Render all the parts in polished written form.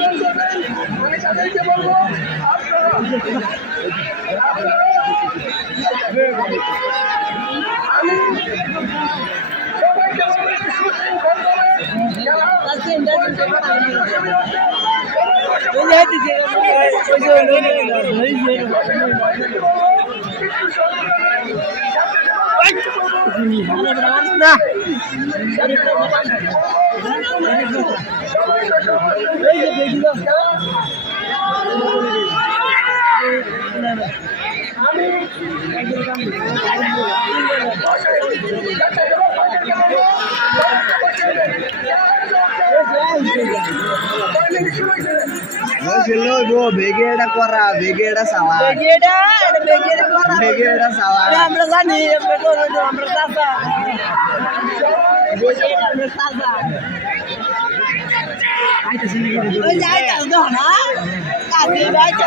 আমি তাদেরকে বলবো আপনারা আমি সবাইকে বলবো বেগেটা করা বেগেটা সাওয়া বেগেটা করা বেগেটা সাওয়া আমরা জানি আমরা চাচা বেগেটা চাচা ওই যাইতা দাও না কাছে যাইতা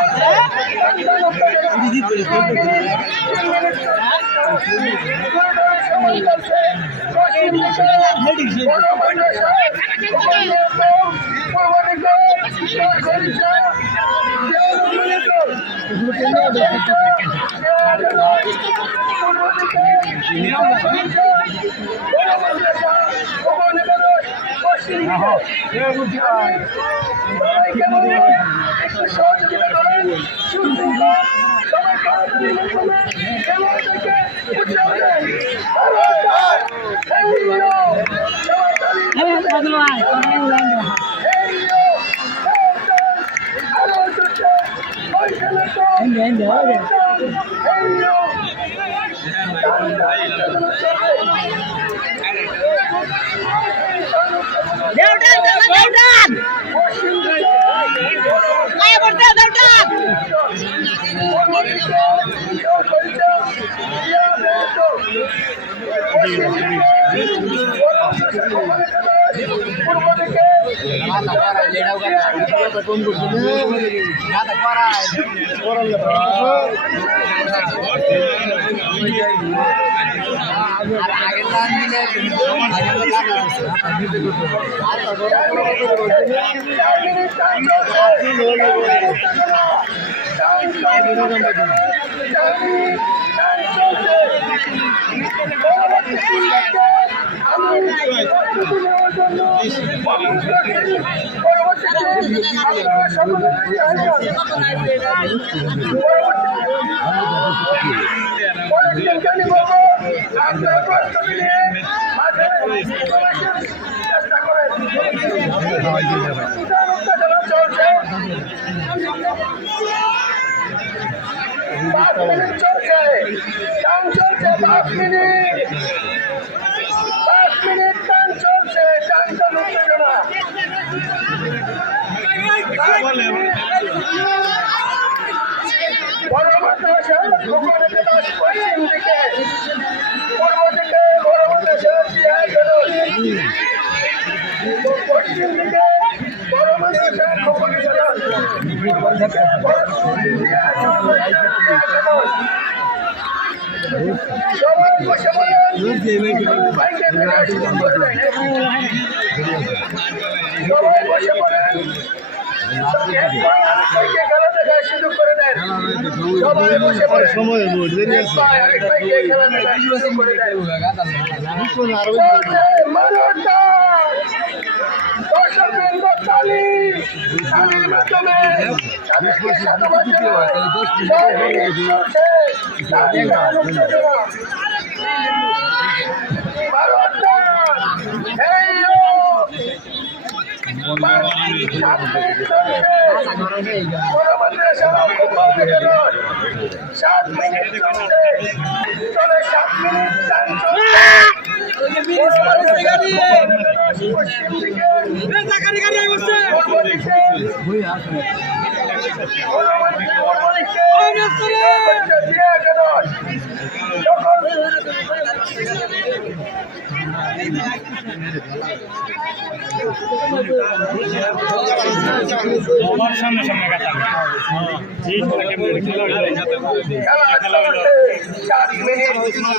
আমার সামনে সামনে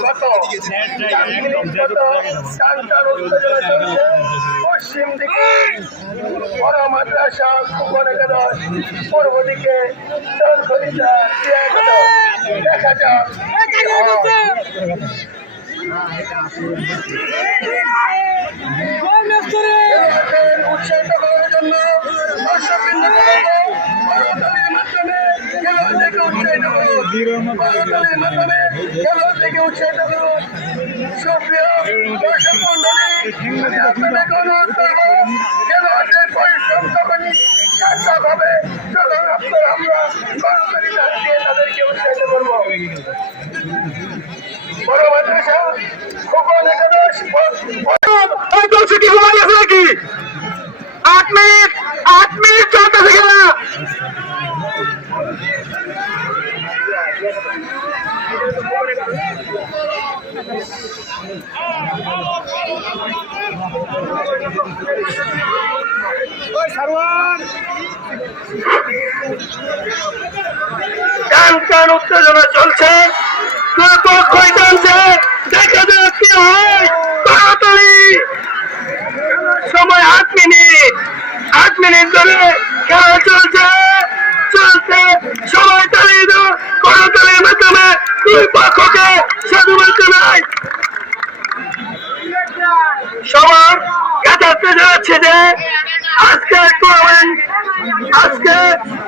কথা পশ্চিম দিকে বড় মাদ্রাসা কুপন একাদশ, পূর্ব দিকে দেখা যাক উৎসাহিত করার জন্য উৎসাহিত করুন। সুপ্রিয় দর্শক মন্ডলী, আপনাদেরকে অনুরোধ করবো খেলোয়াড়দের পরিশ্রম তখনই সার্থক হবে যখন আমরা সরাসরি দিয়ে তাদেরকে উৎসাহিত করবো। বড় মাদ্রাসা খোকন একাদশ কি হওয়া গেছে নাকি? 8 মিনিট চলতেছে খেলা। টান উত্তেজনা চলছে, পক্ষই টানছে, দেখা যাক কি হয়। তাড়াতাড়ি সময় 8 মিনিট ধরে খেলা চলছে সবাই তাড়িয়ে দাও। করতালির মাধ্যমে দুই পক্ষকে সাধুবাদ জানাই। সবার জানাতে যাচ্ছে যে আজকে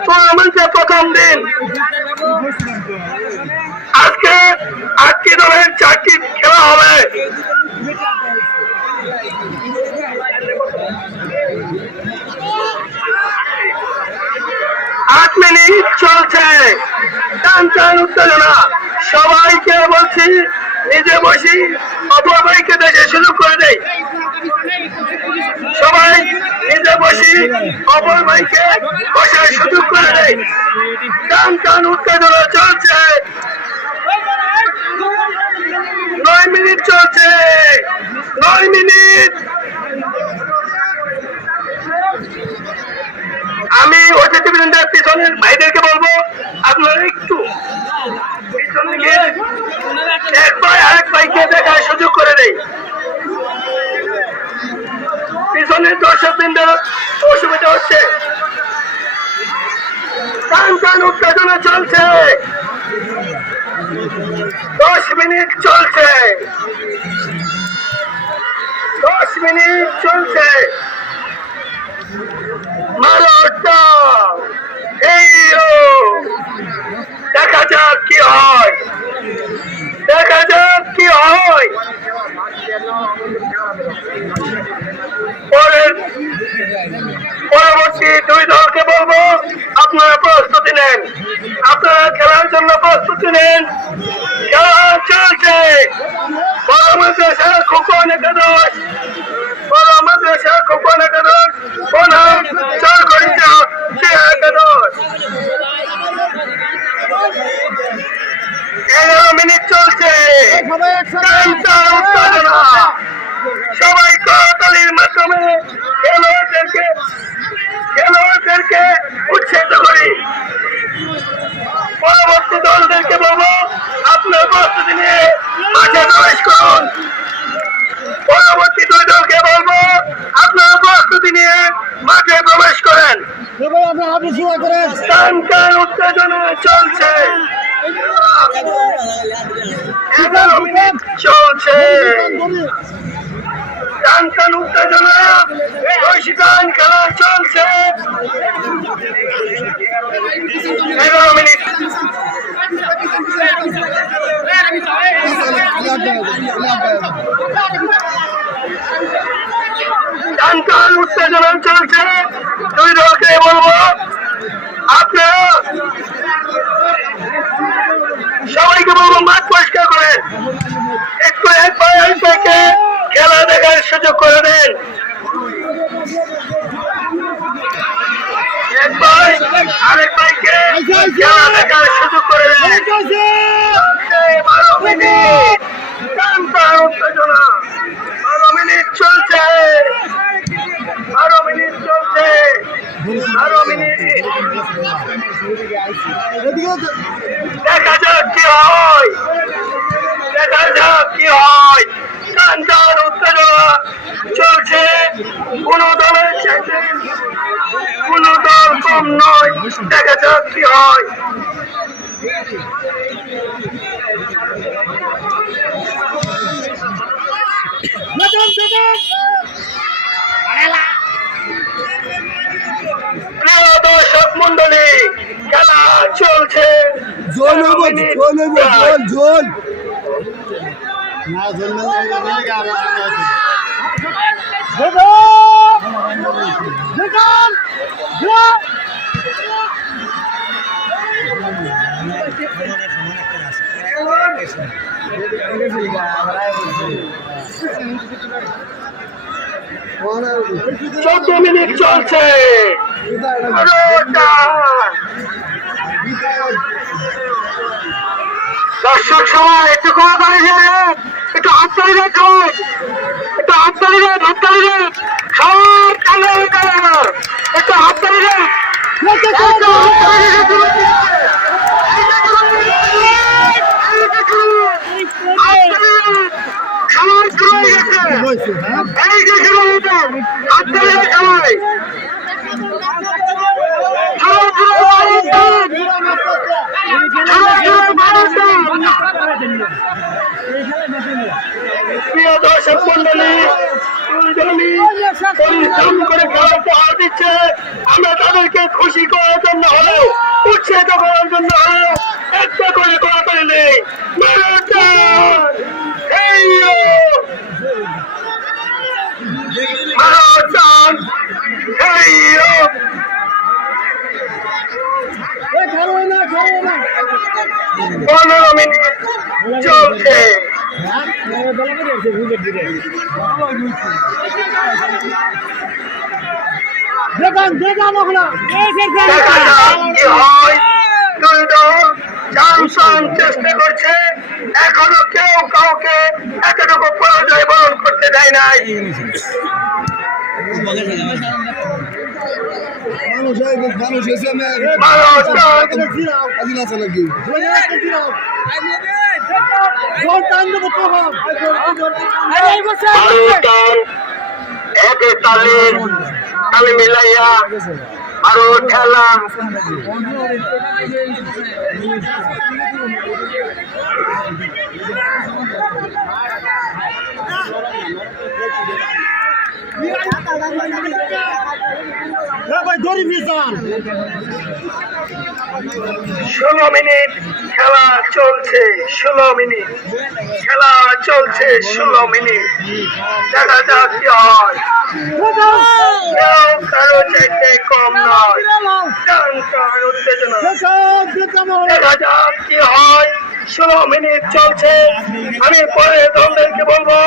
টুর্নামেন্টের প্রথম দিন। আজকে 8টি দলের 4টি খেলা হবে। আট মিনিট চলছে, টান উত্তেজনা। সবাইকে বলছি নিজে বসি, অপর ভাইকে দেখে সুযোগ করে দেয়। সবাই নিজে বসি, অপর ভাইকে বসার সুযোগ করে দেয়। টান উত্তেজনা চলছে, 9 মিনিট চলছে, 9 মিনিট। আমি অতিথিবৃন্দের পিছনের ভাইদেরকে বলবো আপনারা একটু পিছনে গিয়ে এক ভাই আরেক ভাইকে দেখার সুযোগ করে দেয়। পিছনের দর্শকবৃন্দের অসুবিধা হচ্ছে। টান উত্তেজনা চলছে, 10 মিনিট চলছে, 10 মিনিট চলছে। দেখা যাক কি হয়, দেখা যাক কি হয়। পরবর্তী দুই দলকে বলবো আপনারা প্রস্তুতি নেন, আপনারা খেলার জন্য প্রস্তুতি নেন। খেলা চলছে। বড় মাদ্রাসা খোকন একাদশ, বড় মাদ্রাসা খোকন একাদশ বনাম চরঘড়িয়া একাদশ। 11 মিনিট চলছে। উত্তেজনা। সবাই করতালির মাধ্যমে খেলোয়াড়দেরকে উৎসাহিত করি। পরবর্তী দলদেরকে বলবো আপনার প্রস্তুতি নিয়ে মাঠে প্রবেশ করুন। পরবর্তী দুই দলকে বলবো আপনারা প্রস্তুতি নিয়ে মাঠে প্রবেশ করেন। টান উত্তেজনা চলছে, 11 মিনিট চলছে। টান উত্তেজনা, বৈশিকান খেলা চলছে। 11 মিনিট। টান উত্তেজনা চলছে। দুই দলকে বলবো আপনারা সবাইকে বলবো মাঠ পরিষ্কার করেন, একটু এক ভাইকে খেলা দেখার সুযোগ করে দেন। এক ভাই আরেক ভাইকে খেলা দেখার সুযোগ করে দেয়। 12 মিনিট টানটান উত্তেজনা, 12 মিনিট চলছে, 12 মিনিট চলছে, 12 মিনিট। দেখা যাক কি হয়, দেখা যাক কি হয়। টানটান উত্তেজনা চলছে, কোন দলের শেষে কোন দল কম নয়। দেখা যাক কি হয়। প্রিয় দর্শক মন্ডলী, খেলা চলছে। জোল হইব, জোল হইব, জোল জোল চোদ্দ মিনিট চলছে। দর্শক সবাই একটু কড়া করে দেন, একটু হাততালি দেন, সবাই একটু হাততালি দেন, হাততালি দেন, সব খেলোয়াড় খেলোয়াড় একটু হাততালি দেন। সবাই শুরু হয়ে গেছে, এই যে শুরু হয়েছে, হাততালি দেন সবাই। প্রিয় দর্শক মন্ডলী, পরিশ্রম করে খেলা উপহার দিচ্ছে। আমরা তাদেরকে খুশি করার জন্য হলেও, উৎসাহিত করার জন্য হলেও একটা করে করাতে নেই। পনেরো মিনিট চলছে। চেষ্টা করছে, এখনো কেউ কাউকে এতটুকু পরাজয় বরণ করতে দেয় নাই। তালে মিলাইয়া আরো খেলা ষোলো মিনিট খেলা চলছে, 16 মিনিট খেলা চলছে, 16 মিনিট। দেখা যাক কি হয়। কেউ কারো চাইতে কম নয়, টানটান উত্তেজনা। দেখা যাক কি হয়। 16 মিনিট চলছে। আমি পরে দলদেরকে বলবো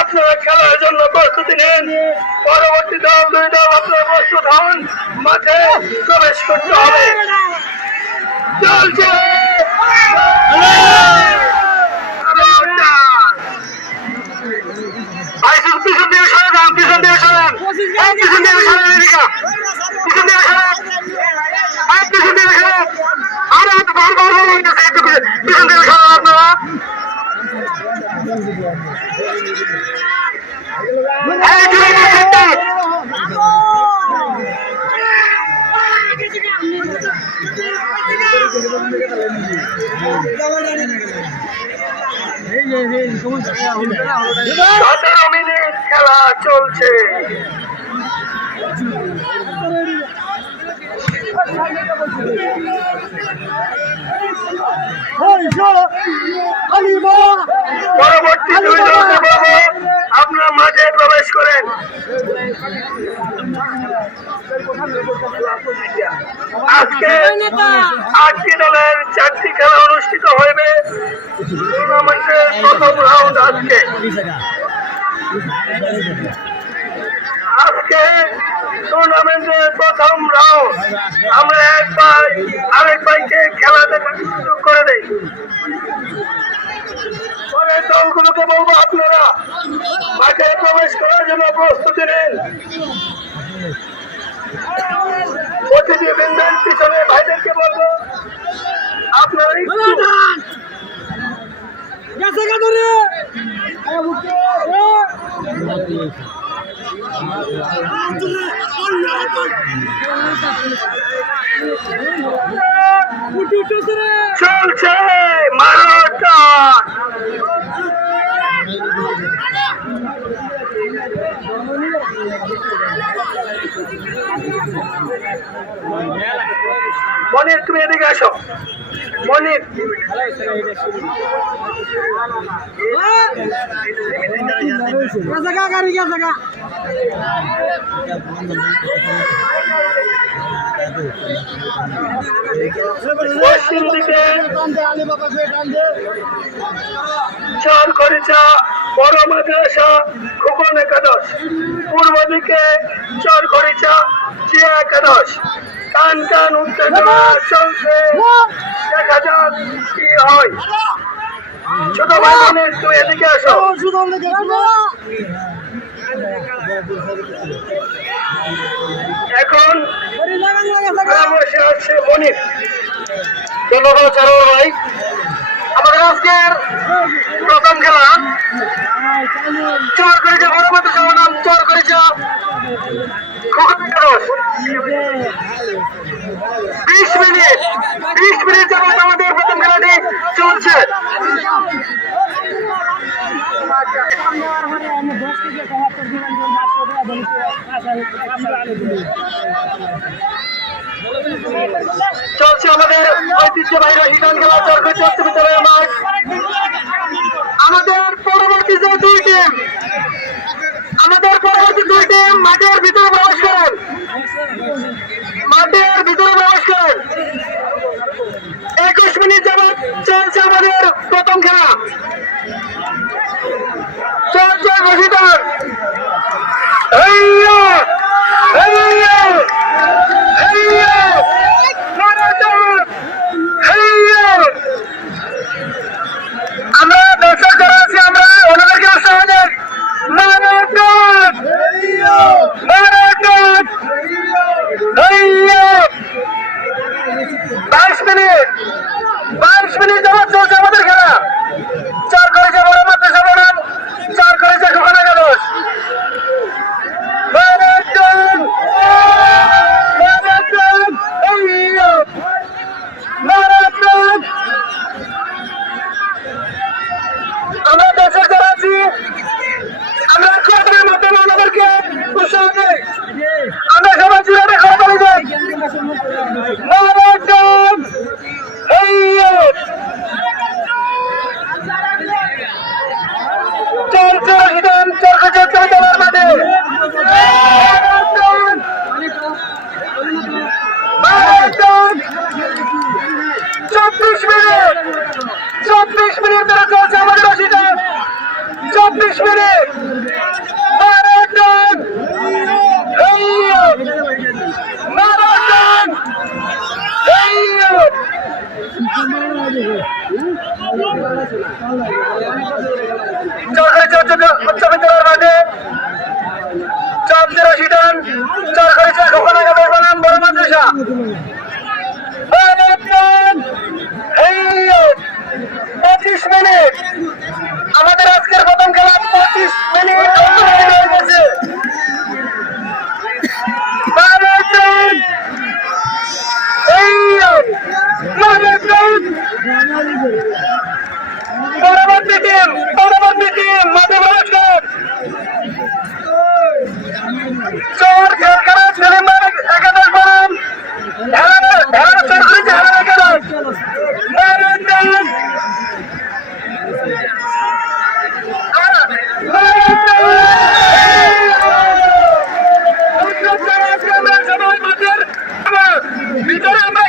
আপনারা খেলার জন্য প্রস্তুতি নেন। পরবর্তী দল, 2 দল আপনারা প্রস্তুত হন, মাঠে প্রবেশ করতে হবে। চলছে পিছন দিয়ে সরে যান, পিছন দিয়ে সরেন, পিছন দিয়ে সরেন, এদিকে পিছন দিয়ে সরেন, পিছন দিয়ে সরেন। আরে বারবার বলতেছে একটু পিছন দিয়ে সরেন আপনারা। এই জুড়ে সতেরো মিনিট খেলা চলছে। পরবর্তী 2 দলকে বলবো আপনারা মাঠে প্রবেশ করেন। আজকে 8টি দলের 4টি খেলা অনুষ্ঠিত হইবে। টুর্নামেন্টের প্রথম রাউন্ড আজকে টুর্নামেন্টের প্রথম রাউন্ড আমরা এক ভাই আরেক ভাইকে খেলা দেখার সুযোগ করে দেই। পরে দলগুলোকে বলবো আপনারা মাঠে প্রবেশ করার জন্য প্রস্তুতি নিন। অতিথিবৃন্দের পিছনে ভাইদেরকে বলবো আপনারা চলছে মারাথন। মনির তুমি এদিকে আসো। মনির পশ্চিম দিকে চার খরিচা বড় মাদ্রাসা খোকন একাদশ, পূর্ব দিকে চর খরিচা জিয়া একাদশ। টান টান উত্তেজনা চলছে, দেখা যাক কি হয়। ছোট ভাই মনির তুই এদিকে আসো। এখন বসে আছে মনির। ধন্যবাদ সারোয়ার ভাই। আমাদের আজকের প্রথম খেলা চর করেছে বড় মাদ্রাসা নাম চর করেছে 20 মিনিট যাবত আমাদের প্রথম খেলাটি চলছে। চলছে আমাদের ঐতিহ্যবাহী রহিদান খেলা চর করেছে বিদ্যালয়ের মাঠ। আমাদের পরবর্তী যে দুই টিম মাঠের ভিতরে প্রবেশ করেন। মাঠের ভিতরে প্রবেশ করেন। 21 মিনিট যাবত চলছে আমাদের প্রথম খেলা। চলছে রশিদান। আমরা দর্শক যারা আছি আমরা ওনাদেরকে সহজে 22 মিনিট যাবত চলছে আমাদের খেলা। চার করেছে বড় মাদ্রাসা বনাম চার করেছে খোকন একাদশ। আমরা দর্শক যারা আছি আমরা খবরের মাধ্যমে ওনাদেরকে উৎসাহ দিই। আমরা সবাই জুড়ে খবর যাই। চলছে রশিদান চরকাছে চৌতলার মাঠে। 24 মিনিট ধরে চলছে আমাদের রশিদান। 24 মিনিট উচ্চ বিদ্যালয়ের মাঠে চলছে রশিদান চর করেছে খোকন একাদশ বনাম বড় মাদ্রাসা। 25 মিনিট আমাদের আজকের প্রথম খেলা। 25 মিনিট হয়ে গেছে। পরবর্তী টিম মাঠে প্রবেশ করেন। চর খেলখানা সেলিম একাদশ বনাম ঢেলার চর করেছে ঢেলার একাদশ। ভিতরে আমরা